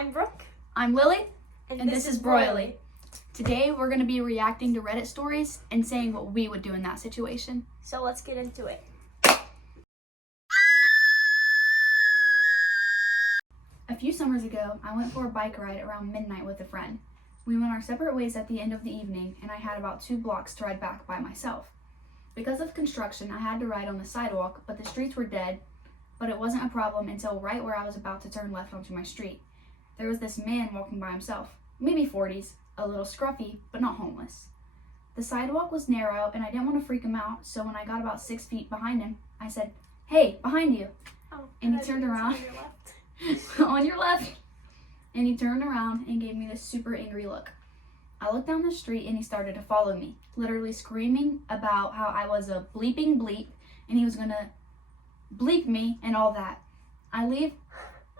I'm Brooke. I'm Lily. And this is Broily. Today we're going to be reacting to Reddit stories and saying what we would do in that situation. So let's get into it. A few summers ago, I went for a bike ride around midnight with a friend. We went our separate ways at the end of the evening, and I had about 2 blocks to ride back by myself. Because of construction, I had to ride on the sidewalk, but the streets were dead, but it wasn't a problem until right where I was about to turn left onto my street. There was this man walking by himself, maybe 40s, a little scruffy, but not homeless. The sidewalk was narrow, and I didn't want to freak him out, so when I got about 6 feet behind him, I said, "Hey, behind you." Oh, And he turned around. On your left. On your left. And he turned around and gave me this super angry look. I looked down the street and he started to follow me, literally screaming about how I was a bleeping bleep and he was gonna bleep me and all that.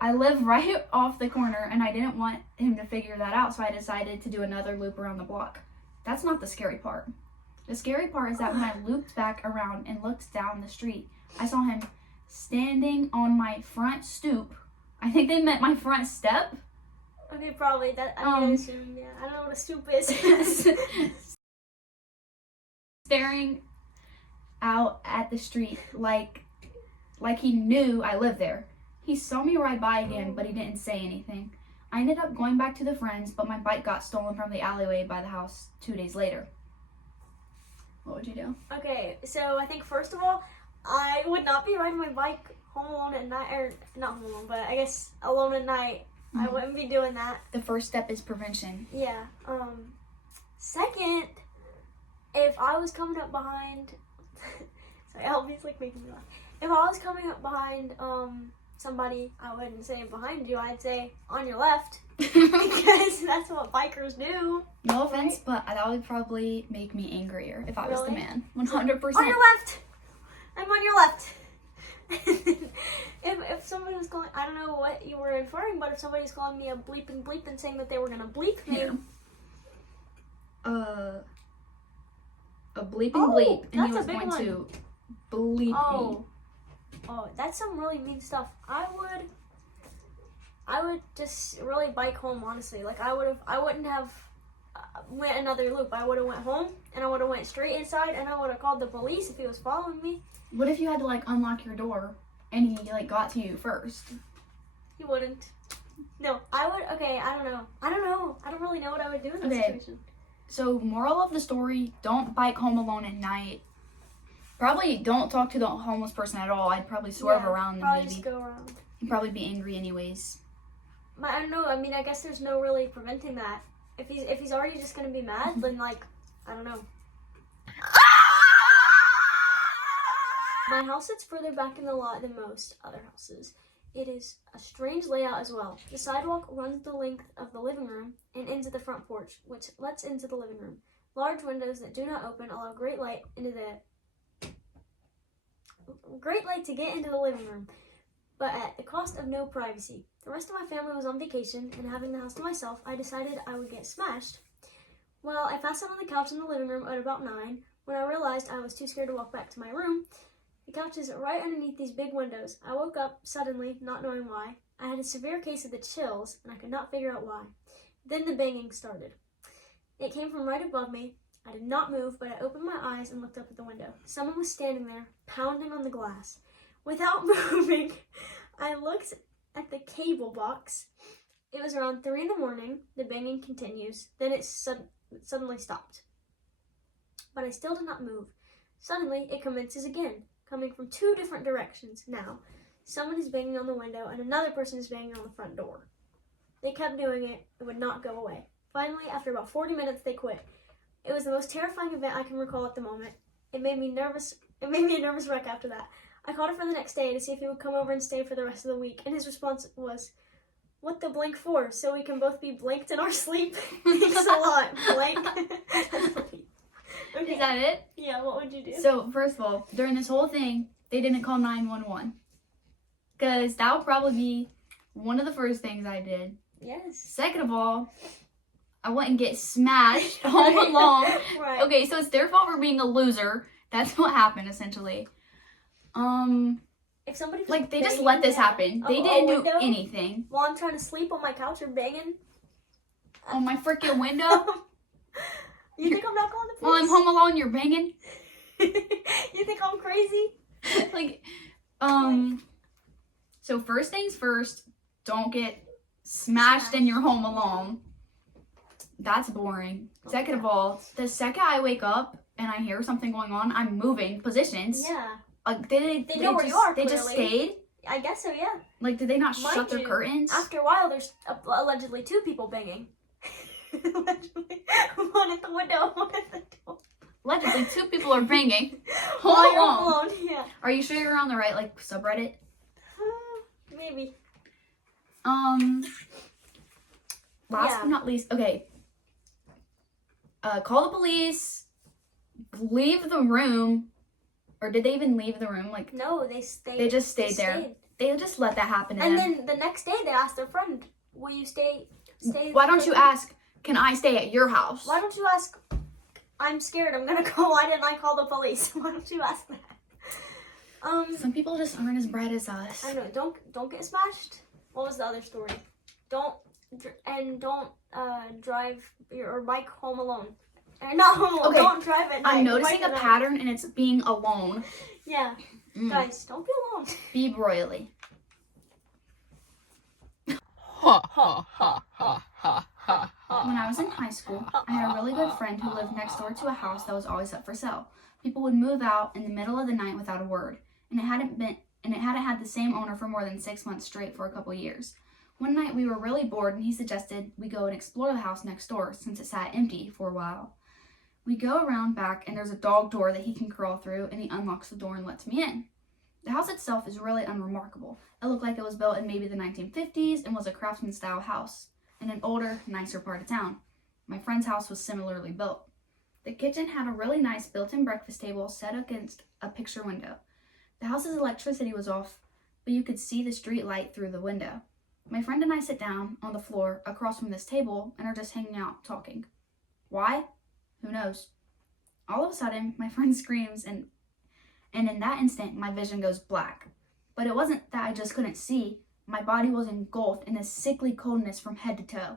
I live right off the corner and I didn't want him to figure that out, so I decided to do another loop around the block. That's not the scary part. The scary part is that when I looped back around and looked down the street, I saw him standing on my front stoop. I think they meant my front step. Okay, probably. That I'm gonna assume, yeah. I don't know what a stoop is. Staring out at the street like he knew I lived there. He saw me ride by again, but he didn't say anything. I ended up going back to the friends, but my bike got stolen from the alleyway by the house 2 days later. What would you do? Okay, so I think first of all, I would not be riding my bike home alone at night, or not home alone, but I guess alone at night. I wouldn't be doing that. The first step is prevention. Yeah. Second, if I was coming up behind, sorry, Albie's like making me laugh. If I was coming up behind somebody, I wouldn't say behind you. I'd say on your left, because that's what bikers do. No offense, but that would probably make me angrier if I was the Really? man. 100%. On your left. I'm on your left. if somebody was calling, I don't know what you were inferring, but if somebody was calling me a bleeping bleep and saying that they were gonna bleep me, a bleeping bleep, and he that's a was big going one. to bleep me. Oh, that's some really mean stuff. I would just really bike home, honestly. Like I wouldn't have went another loop. I would have went home and I would have went straight inside and I would have called the police if he was following me. What if you had to unlock your door and he got to you first? He wouldn't. No, I would. Okay, I don't know. I don't really know what I would do in this situation. So, moral of the story, don't bike home alone at night. Probably don't talk to the homeless person at all. I'd probably swerve around them, probably maybe. Just go around. You'd probably be angry anyways. But I don't know. I mean, I guess there's no really preventing that. If he's already just gonna be mad, then I don't know. My house sits further back in the lot than most other houses. It is a strange layout as well. The sidewalk runs the length of the living room and ends at the front porch, which lets into the living room. Large windows that do not open allow great light to get into the living room, but at the cost of no privacy. The rest of my family was on vacation, and having the house to myself, I decided I would get smashed. Well, I passed out on the couch in the living room at about 9 when I realized I was too scared to walk back to my room. The couch is right underneath these big windows. I woke up suddenly, not knowing why. I had a severe case of the chills, and I could not figure out why. Then the banging started. It came from right above me. I did not move, but I opened my eyes and looked up at the window. Someone was standing there, pounding on the glass. Without moving, I looked at the cable box. It was around 3 in the morning. The banging continues. Then it suddenly stopped. But I still did not move. Suddenly, it commences again, coming from 2 different directions. Now, someone is banging on the window and another person is banging on the front door. They kept doing it. It would not go away. Finally, after about 40 minutes, they quit. It was the most terrifying event I can recall at the moment. It made me nervous. It made me a nervous wreck after that. I called a friend the next day to see if he would come over and stay for the rest of the week, and his response was, "What the blank for? So we can both be blanked in our sleep?" Thanks a lot, blank. Okay. Is that it? Yeah, what would you do? So, first of all, during this whole thing, they didn't call 911. Because that would probably be one of the first things I did. Yes. Second of all, I wouldn't get smashed home alone. Right. Okay, so it's their fault for being a loser. That's what happened, essentially. if somebody was Like, they just banging let this at happen. They a didn't do window anything. while I'm trying to sleep on my couch or banging. On my freaking window. You think I'm not calling the While I'm police? home alone, you're banging. You think I'm crazy? Like, so first things first, don't get smashed in your home alone. That's boring. Second of all, the second I wake up and I hear something going on, I'm moving positions. Yeah. Like, They know where you are, They just clearly. stayed. I guess so, yeah. Like, did they not Mind shut their you, curtains? After a while, there's allegedly 2 people banging. Allegedly. One at the window, one at the door. Allegedly, 2 people are banging. While Home you're alone. alone, yeah. Are you sure you're on the right, like, subreddit? Maybe. Last Yeah. but not least, okay. Call the police. Leave the room. Or did they even leave the room? Like, No, they stayed. they just stayed there. They just let that happen to And them. then the next day, they asked their friend, "Will you stay?" Why don't you ask, can I stay at your house? Why don't you ask? I'm scared. I'm gonna go. Why didn't I call the police? Why don't you ask that? Some people just aren't as bright as us. I know. Don't get smashed. What was the other story? Don't drive your bike home alone. Or not home alone. Okay, Don't drive at night. I'm noticing a Bike at night. pattern, and it's being alone. Yeah, guys, don't be alone. Be broily. Ha ha ha ha ha ha ha. When I was in high school, I had a really good friend who lived next door to a house that was always up for sale. People would move out in the middle of the night without a word, and it hadn't had the same owner for more than 6 months straight for a couple years. One night we were really bored, and he suggested we go and explore the house next door since it sat empty for a while. We go around back, and there's a dog door that he can crawl through, and he unlocks the door and lets me in. The house itself is really unremarkable. It looked like it was built in maybe the 1950s and was a craftsman-style house in an older, nicer part of town. My friend's house was similarly built. The kitchen had a really nice built-in breakfast table set against a picture window. The house's electricity was off, but you could see the street light through the window. My friend and I sit down on the floor across from this table and are just hanging out, talking. Why? Who knows? All of a sudden, my friend screams, and in that instant, my vision goes black. But it wasn't that I just couldn't see. My body was engulfed in a sickly coldness from head to toe.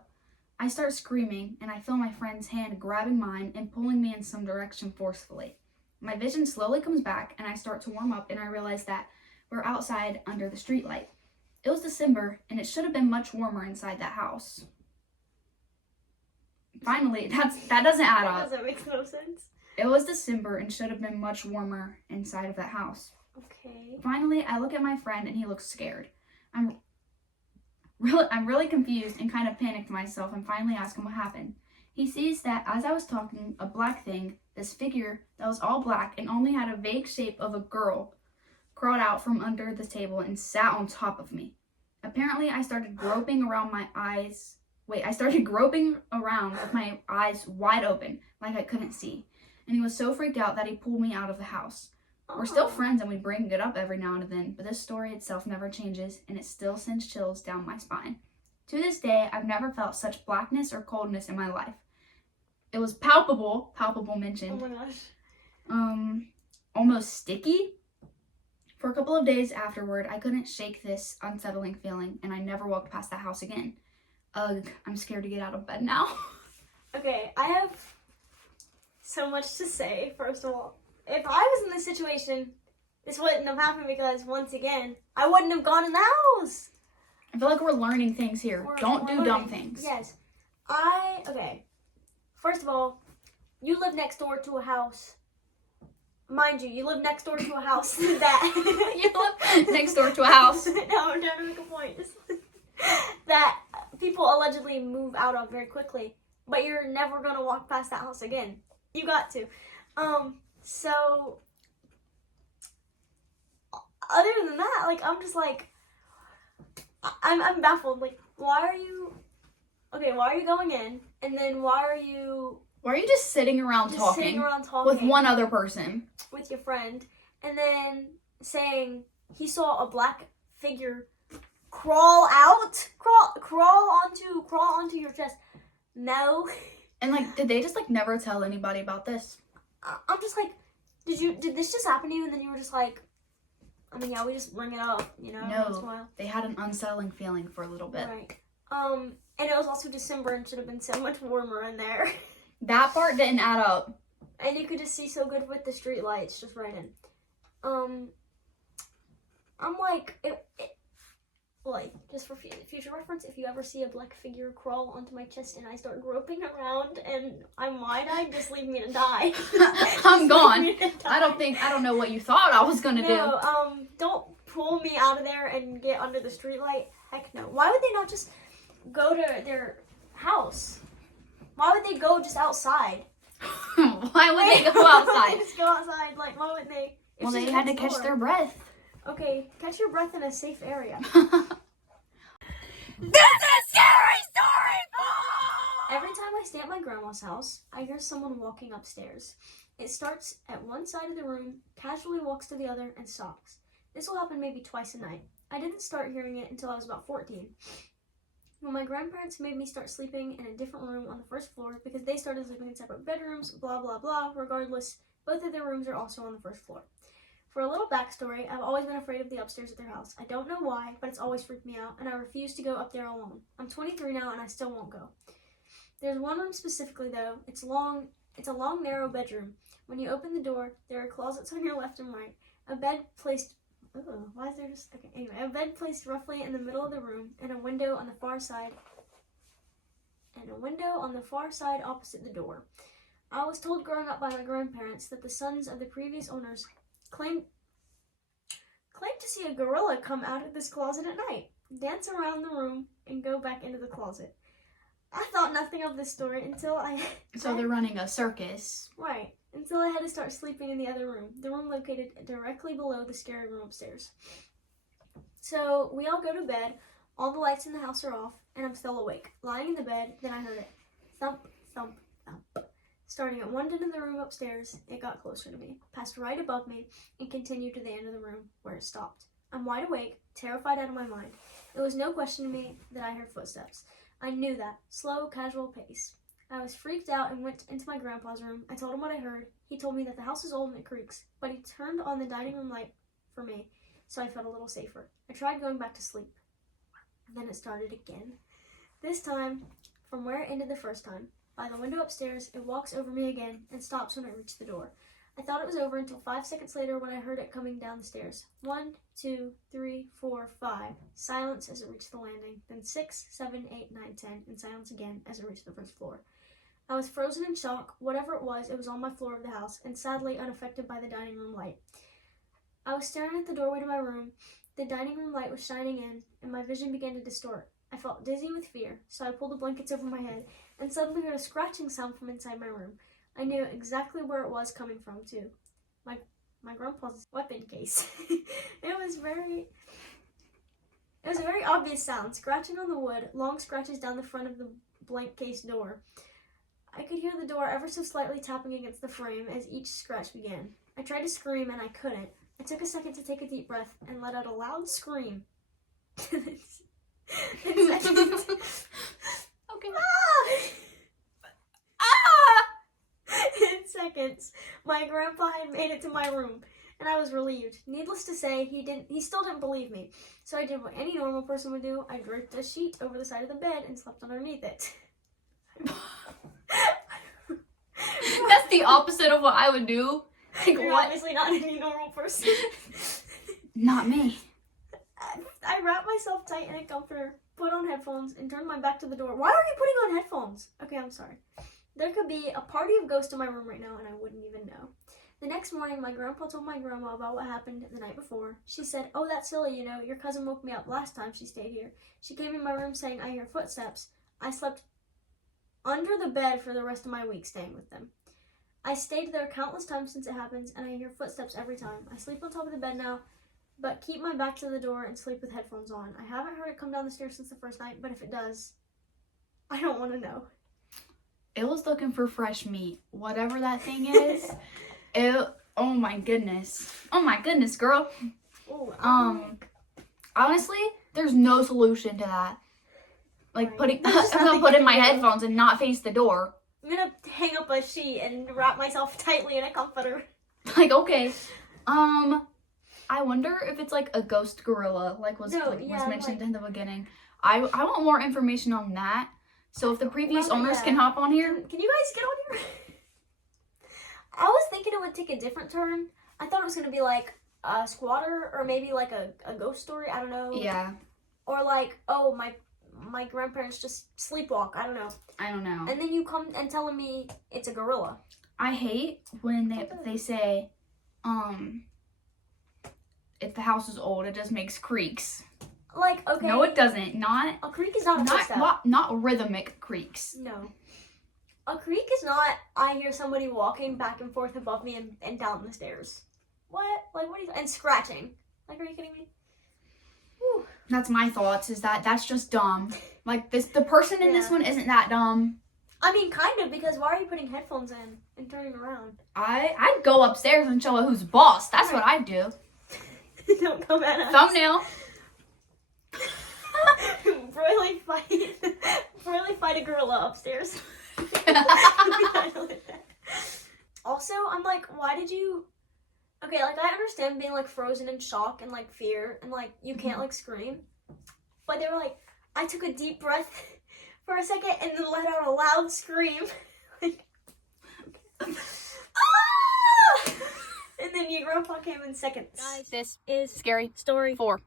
I start screaming, and I feel my friend's hand grabbing mine and pulling me in some direction forcefully. My vision slowly comes back, and I start to warm up, and I realize that we're outside under the streetlight. It was December, and it should have been much warmer inside that house. Finally, that doesn't add up. That doesn't make no sense. It was December and should have been much warmer inside of that house. Okay. Finally, I look at my friend and he looks scared. I'm really confused and kind of panicked myself and finally ask him what happened. He sees that as I was talking, a black thing, this figure that was all black and only had a vague shape of a girl, crawled out from under the table and sat on top of me. Apparently, I started groping around with my eyes wide open, like I couldn't see. And he was so freaked out that he pulled me out of the house. We're still friends and we bring it up every now and then, but this story itself never changes and it still sends chills down my spine. To this day, I've never felt such blackness or coldness in my life. It was palpable mentioned. Oh my gosh. Almost sticky. For a couple of days afterward, I couldn't shake this unsettling feeling and I never walked past that house again. Ugh, I'm scared to get out of bed now. Okay, I have so much to say. First of all, if I was in this situation, this wouldn't have happened because, once again, I wouldn't have gone in the house. I feel like we're learning things here. Don't do dumb things. Yes. Okay. First of all, you live next door to a house. Mind you, you live next door to a house that... You live next door to a house. No, I'm trying to make a point. That people allegedly move out of very quickly. But you're never going to walk past that house again. You got to. So, other than that, like, I'm just like, I'm baffled. Like, why are you going in? And then why are you just sitting around talking with one other person? With your friend. And then saying he saw a black figure crawl onto your chest. No. And like, did they just like never tell anybody about this? I'm just like, did this just happen to you? And then you were just like, I mean, yeah, we just bring it up, you know, No. once in a while. They had an unsettling feeling for a little bit. Right. And it was also December and should have been so much warmer in there. That part didn't add up. And you could just see so good with the street lights just right in. I'm like, like, just for future reference, if you ever see a black figure crawl onto my chest and I start groping around and I'm wide-eyed, just leave me to die. I'm gone. Leave me to die. I don't know what you thought I was gonna do. No, don't pull me out of there and get under the streetlight. Heck no. Why would they not just go to their house? Why would they go just outside? Why would they go Why outside? would they just go outside? Like, why would they? Well, they had to catch their breath. Okay, catch your breath in a safe area. This is scary story 4! Every time I stay at my grandma's house, I hear someone walking upstairs. It starts at one side of the room, casually walks to the other, and stops. This will happen maybe twice a night. I didn't start hearing it until I was about 14. When my grandparents made me start sleeping in a different room on the first floor because they started living in separate bedrooms, blah blah blah, regardless, both of their rooms are also on the first floor. For a little backstory, I've always been afraid of the upstairs at their house. I don't know why, but it's always freaked me out, and I refuse to go up there alone. I'm 23 now, and I still won't go. There's one room specifically, though. It's a long, narrow bedroom. When you open the door, there are closets on your left and right. A bed placed... Oh, why is there just... Okay, anyway. A bed placed roughly in the middle of the room, and a window on the far side... opposite the door. I was told growing up by my grandparents that the sons of the previous owners claimed to see a gorilla come out of this closet at night, dance around the room, and go back into the closet. I thought nothing of this story until So they're running a circus. Right, until I had to start sleeping in the other room, the room located directly below the scary room upstairs. So we all go to bed, all the lights in the house are off, and I'm still awake. Lying in the bed, then I heard it. Thump, thump, thump. Starting at one end of the room upstairs, it got closer to me, passed right above me, and continued to the end of the room, where it stopped. I'm wide awake, terrified out of my mind. It was no question to me that I heard footsteps. I knew that. Slow, casual pace. I was freaked out and went into my grandpa's room. I told him what I heard. He told me that the house is old and it creaks, but he turned on the dining room light for me, so I felt a little safer. I tried going back to sleep. Then it started again. This time, from where it ended the first time. By the window upstairs, it walks over me again and stops when I reach the door. I thought it was over until 5 seconds later when I heard it coming down the stairs. 1, 2, 3, 4, 5. Silence as it reached the landing. Then 6, 7, 8, 9, 10. And silence again as it reached the first floor. I was frozen in shock. Whatever it was on my floor of the house, and sadly unaffected by the dining room light. I was staring at the doorway to my room. The dining room light was shining in, and my vision began to distort. I felt dizzy with fear, so I pulled the blankets over my head, and suddenly heard a scratching sound from inside my room. I knew exactly where it was coming from, too. My grandpa's weapon case. It was a very obvious sound, scratching on the wood, long scratches down the front of the blank case door. I could hear the door ever so slightly tapping against the frame as each scratch began. I tried to scream, and I couldn't. I took a second to take a deep breath and let out a loud scream. Okay. In seconds, my grandpa had made it to my room, and I was relieved. Needless to say, he still didn't believe me. So I did what any normal person would do. I draped a sheet over the side of the bed and slept underneath it. That's the opposite of what I would do. Like, You're what? obviously not any normal person. Not me. I wrapped myself tight in a comforter, put on headphones, and turned my back to the door. Why are you putting on headphones? Okay, I'm sorry. There could be a party of ghosts in my room right now, and I wouldn't even know. The next morning, my grandpa told my grandma about what happened the night before. She said, "Oh, that's silly, you know. Your cousin woke me up last time she stayed here. She came in my room saying I hear footsteps. I slept under the bed for the rest of my week staying with them. I stayed there countless times since it happens, and I hear footsteps every time. I sleep on top of the bed now, but keep my back to the door and sleep with headphones on. I haven't heard it come down the stairs since the first night, but if it does, I don't want to know." It was looking for fresh meat. Whatever that thing is. Oh my goodness. Oh my goodness, girl. Ooh, Honestly, there's no solution to that. Like Right. I'm gonna put in my There's nothing headphones and not face the door. I'm gonna hang up a sheet and wrap myself tightly in a comforter. Like, okay. I wonder if it's like a ghost gorilla, like was No, was yeah, mentioned like- in the beginning. I want more information on that. So if the previous Well, owners yeah. can hop on here. Can you guys get on here? I was thinking it would take a different turn. I thought it was gonna be like a squatter or maybe like a ghost story. I don't know. Yeah, Or like, oh, my grandparents just sleepwalk. I don't know. I don't know. And then you come and telling me it's a gorilla. I hate when they say, if the house is old, it just makes creaks. Like, okay. No, it doesn't. Not A creak is not a footstep. not rhythmic creaks. No. A creak is not, I hear somebody walking back and forth above me and down the stairs. What? Like, what are you... And scratching. Like, are you kidding me? Whew. That's my thoughts. Is that's just dumb. Like the person in this Yeah. one isn't that dumb. I mean, kind of, because why are you putting headphones in and turning around? I'd go upstairs and show her who's boss. That's what I'd do. Don't come at us. Thumbnail. Broily fight a gorilla upstairs. Also, I'm like, why did you... Okay, like, I understand being, like, frozen in shock and, like, fear, and, like, you can't, like, scream. But they were like, I took a deep breath for a second and then let out a loud scream. Like, ah! And then your grandpa came in second. Guys, this is scary. Story 4.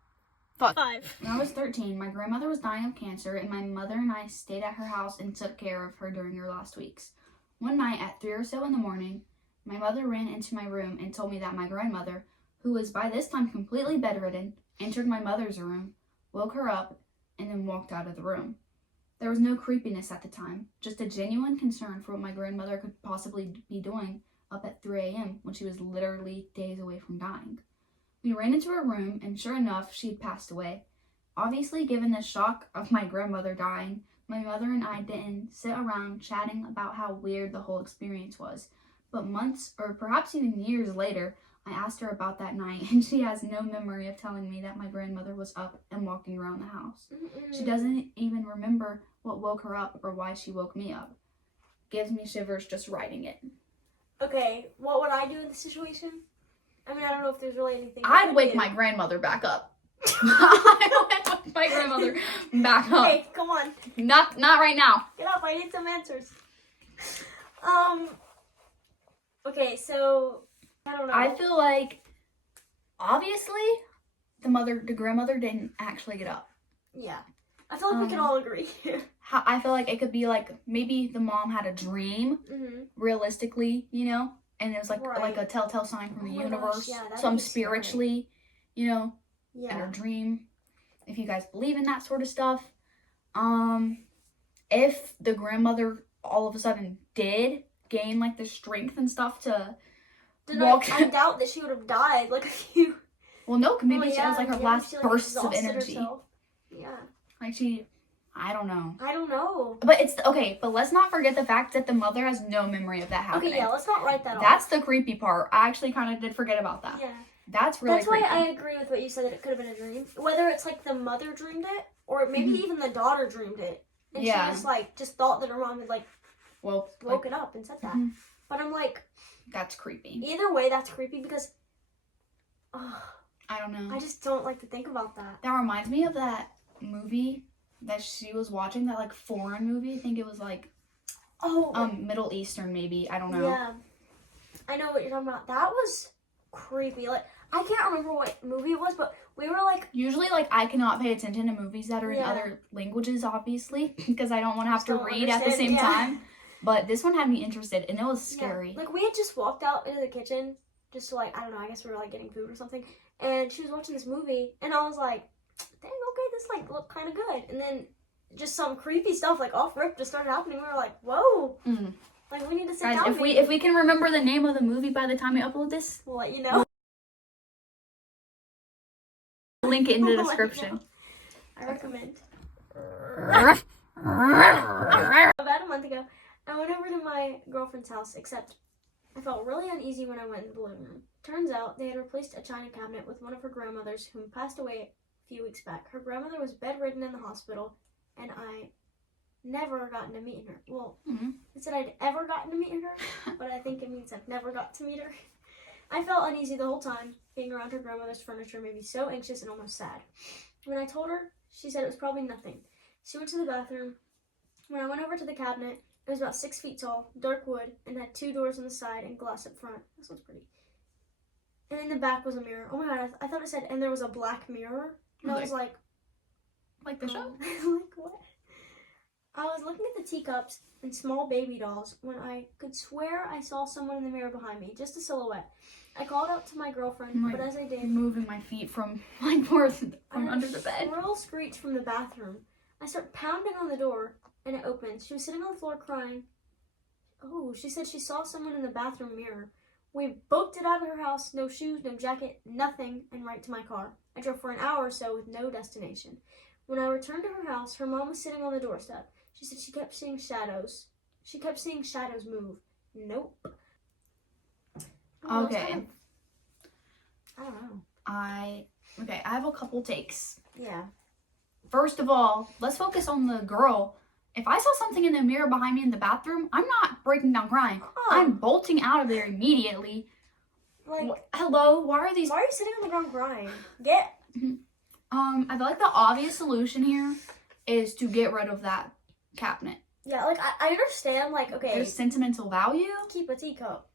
Fuck. 5. When I was 13, my grandmother was dying of cancer, and my mother and I stayed at her house and took care of her during her last weeks. One night at 3 or so in the morning, my mother ran into my room and told me that my grandmother, who was by this time completely bedridden, entered my mother's room, woke her up, and then walked out of the room. There was no creepiness at the time, just a genuine concern for what my grandmother could possibly be doing up at 3 a.m. when she was literally days away from dying. We ran into her room, and sure enough, she had passed away. Obviously, given the shock of my grandmother dying, my mother and I didn't sit around chatting about how weird the whole experience was. But months, or perhaps even years later, I asked her about that night, and she has no memory of telling me that my grandmother was up and walking around the house. She doesn't even remember what woke her up or why she woke me up. Gives me shivers just writing it. Okay, what would I do in this situation? I mean, I don't know if there's really anything. I'd wake my grandmother back up. I would wake my grandmother back up. Okay, come on. Not right now. Get up, I need some answers. Okay, so I don't know. I feel like, obviously, the grandmother didn't actually get up. Yeah. I feel like we can all agree here. I feel like it could be like, maybe the mom had a dream, Mm-hmm. realistically, you know? And it was like Right. like a telltale sign from Oh the my universe. gosh, yeah, that'd Some be scary. spiritually, you know, in her Yeah. dream. If you guys believe in that sort of stuff. If the grandmother all of a sudden did gain like the strength and stuff to Then walk. I doubt that she would have died like a few. Well, no, maybe Well, she yeah, has like her yeah, last she, like, bursts of exhausted energy. herself. Yeah. Like I don't know. I don't know. But it's okay. But let's not forget the fact that the mother has no memory of that happening. Okay, yeah, let's not write that off. That's the creepy part. I actually kind of did forget about that. Yeah. That's really That's creepy. why I agree with what you said that it could have been a dream. Whether it's like the mother dreamed it or maybe even the daughter dreamed it. And Yeah. she just thought that her mom had well, woken up and said that. Mhm. But I'm like, that's creepy. either way, that's creepy because I don't know. I just don't like to think about that. That reminds me of that movie that she was watching, that like foreign movie. I think it was like Oh, Middle Eastern maybe. I don't know. yeah. I know what you're talking about. That was creepy. Like, I can't remember what movie it was, but we were like, Usually, like, I cannot pay attention to movies that are in Yeah. other languages, obviously, because I don't want to have Just to don't read at the understand, same yeah. time. But this one had me interested, and it was yeah. scary. Like, we had just walked out into the kitchen just to, like, I don't know, I guess we were, like, getting food or something. And she was watching this movie, and I was like, dang, okay, this, like, looked kind of good. And then just some creepy stuff, like, off rip just started happening. We were like, whoa. Mm. Like, we need to sit Guys, down. if we can remember the name of the movie by the time we upload this, We'll let you know. we'll link it in the We'll let you description. know. I recommend. About a month ago, I went over to my girlfriend's house, except I felt really uneasy when I went in the living room. Turns out they had replaced a china cabinet with one of her grandmothers who passed away a few weeks back. Her grandmother was bedridden in the hospital, and I never gotten to meet her. Well, Mhm. it said I'd ever gotten to meet her, but I think it means I've never got to meet her. I felt uneasy the whole time. being around her grandmother's furniture made me so anxious and almost sad. When I told her, she said it was probably nothing. She went to the bathroom. When I went over to the cabinet, it was about 6 feet tall, dark wood, and had 2 doors on the side and glass up front. This one's pretty. And in the back was a mirror. Oh my god, I thought it said, and there was a black mirror. And I was like the show? like, what? I was looking at the teacups and small baby dolls when I could swear I saw someone in the mirror behind me, just a silhouette. I called out to my girlfriend, but as I did, moving my feet from my berth from under the bed. A shrill screech from the bathroom. I start pounding on the door, and it opens. She was sitting on the floor crying. Oh, she said she saw someone in the bathroom mirror. We booked it out of her house, no shoes, no jacket, nothing, and right to my car. I drove for an hour or so with no destination. When I returned to her house, her mom was sitting on the doorstep. She said she kept seeing shadows. She kept seeing shadows move. Nope. Okay. I don't know. I have a couple takes. Yeah. First of all, let's focus on the girl. If I saw something in the mirror behind me in the bathroom, I'm not breaking down crying. I'm bolting out of there immediately. Like, hello, why are these? why are you sitting on the ground crying? I feel like the obvious solution here is to get rid of that cabinet. Yeah, like, I understand, like, okay. There's sentimental value. Keep a teacup.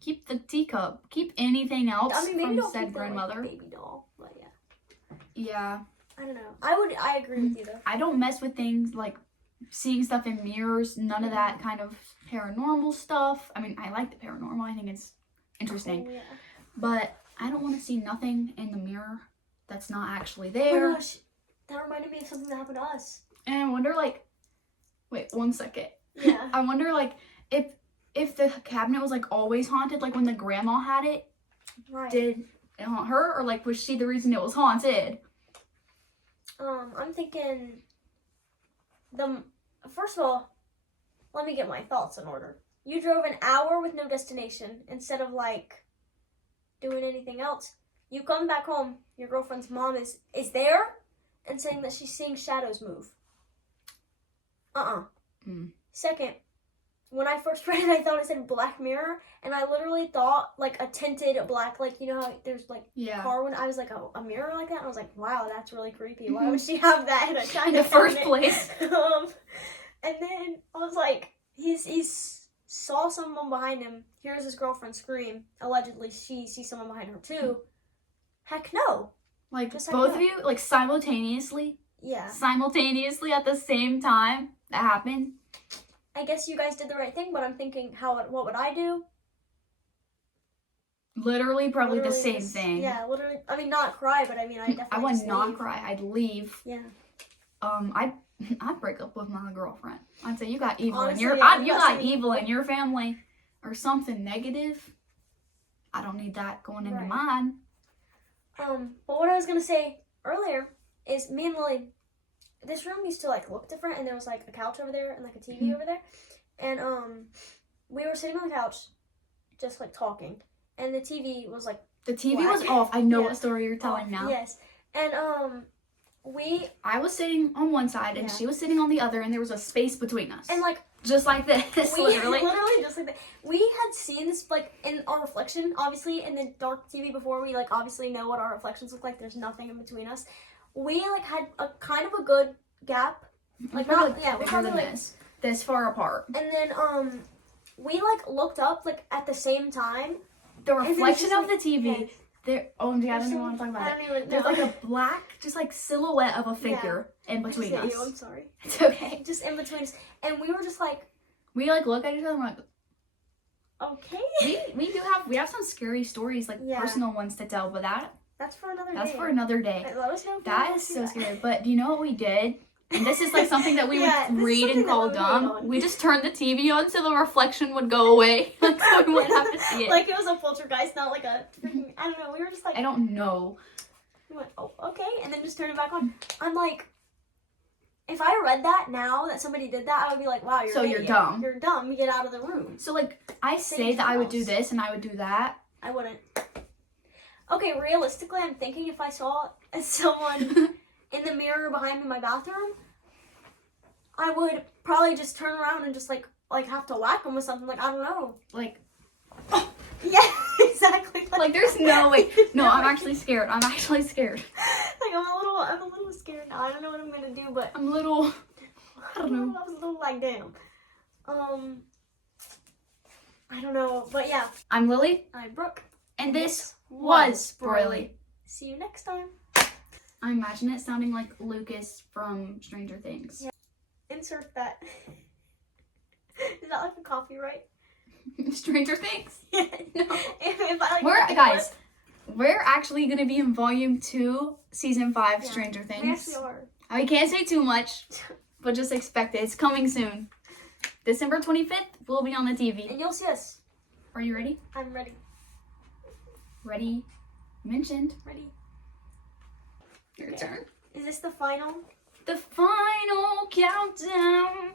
Keep the teacup. Keep anything else maybe from don't said keep grandmother. The, like, baby doll, but yeah. Yeah. I don't know. I agree with you, though. I don't mess with things like seeing stuff in mirrors, none of that kind of paranormal stuff. I mean, I like the paranormal. I think it's interesting. Oh, yeah. But I don't want to see nothing in the mirror that's not actually Oh there. my gosh. That reminded me of something that happened to us. And I wonder, like, wait, 1 second. Yeah. I wonder, like, if the cabinet was, like, always haunted, like when the grandma had it, Right. did it haunt her? Or, like, was she the reason it was haunted? I'm thinking first of all, let me get my thoughts in order. You drove an hour with no destination instead of, like, doing anything else. You come back home, your girlfriend's mom is there and saying that she's seeing shadows move. Second, when I first read it, I thought it said Black Mirror, and I literally thought, like, a tinted black, like, you know how there's, like, car when I was like, a mirror like that, and I was like, wow, that's really creepy. Why would she have that in a China In the first cabinet? place. And then I was like, he's saw someone behind him, hears his girlfriend scream, allegedly she sees someone behind her too. Heck no. Like, Just both like of you, like, simultaneously at the same time that happened. I guess you guys did the right thing, but I'm thinking, what would I do? Literally, probably the same thing. Yeah, literally. I mean, not cry, but I mean, I definitely I would just not leave. cry. I'd leave. Yeah. I'd break up with my girlfriend. I'd say you got evil Honestly, in your yeah, you got evil in your family, or something negative. I don't need that going into mine. But what I was gonna say earlier is me and Lily. This room used to, like, look different, and there was, like, a couch over there and, like, a TV over there. And, we were sitting on the couch, just, like, talking. And the TV was, like, The TV black. was off. I know Yeah. what story you're telling now. Yes. And, I was sitting on one side, and she was sitting on the other, and there was a space between us. and, like, just like this, literally. Literally just like that. We had seen this, like, in our reflection, obviously, in the dark TV before we, like, obviously know what our reflections look like. There's nothing in between us. We, like, had a kind of a good gap. Like, we're probably, like, this far apart. and then, we, like, looked up, like, at the same time. The reflection of the TV. Yes. There. Oh, I don't even want to talk about it. There's, like, a black, just, like, silhouette of a figure in between us. I'm sorry. It's okay. Just in between us. And we were just like, We, like, look at each other and we're like, okay. we have some scary stories, like, personal ones to tell, but That's for another day. that's for another day. Let us know if That is so scary. But do you know what we did? And this is, like, something that we Yeah, would this is read and something call that we read dumb. on. We just turned the TV on so the reflection would go away. Like, so we wouldn't have to see it. Like, it was a poltergeist, not like a freaking, I don't know, we were just like, I don't know. we went, oh, okay, and then just turn it back on. I'm like, if I read that now, that somebody did that, I would be like, wow, you're So an you're idiot. dumb. You're dumb, you get out of the room. So, like, I say that I would do this and I would do that. I wouldn't. Okay, realistically, I'm thinking if I saw someone in the mirror behind me in my bathroom, I would probably just turn around and just, like have to whack them with something, like, I don't know. Like, Yes! exactly Like, there's no way. No, I'm actually scared. I'm actually scared. Like I'm a little scared now. I don't know what I'm gonna do, but I'm a little, I don't know. I was a little like, damn. I don't know, but yeah. I'm Lily, I'm Brooke. and this was Broily. See you next time. I imagine it sounding like Lucas from Stranger Things. Yeah. Insert that. Is that like a copyright? Stranger Things? No. If I like Guys, we're actually going to be in Volume 2, Season 5, Yeah. Stranger We Things. actually are. I can't say too much, but just expect it. It's coming soon. December 25th, we'll be on the TV. And you'll see us. Are you ready? I'm ready. Ready? Mentioned. Ready. Your Okay. turn. Is this the final? The final countdown.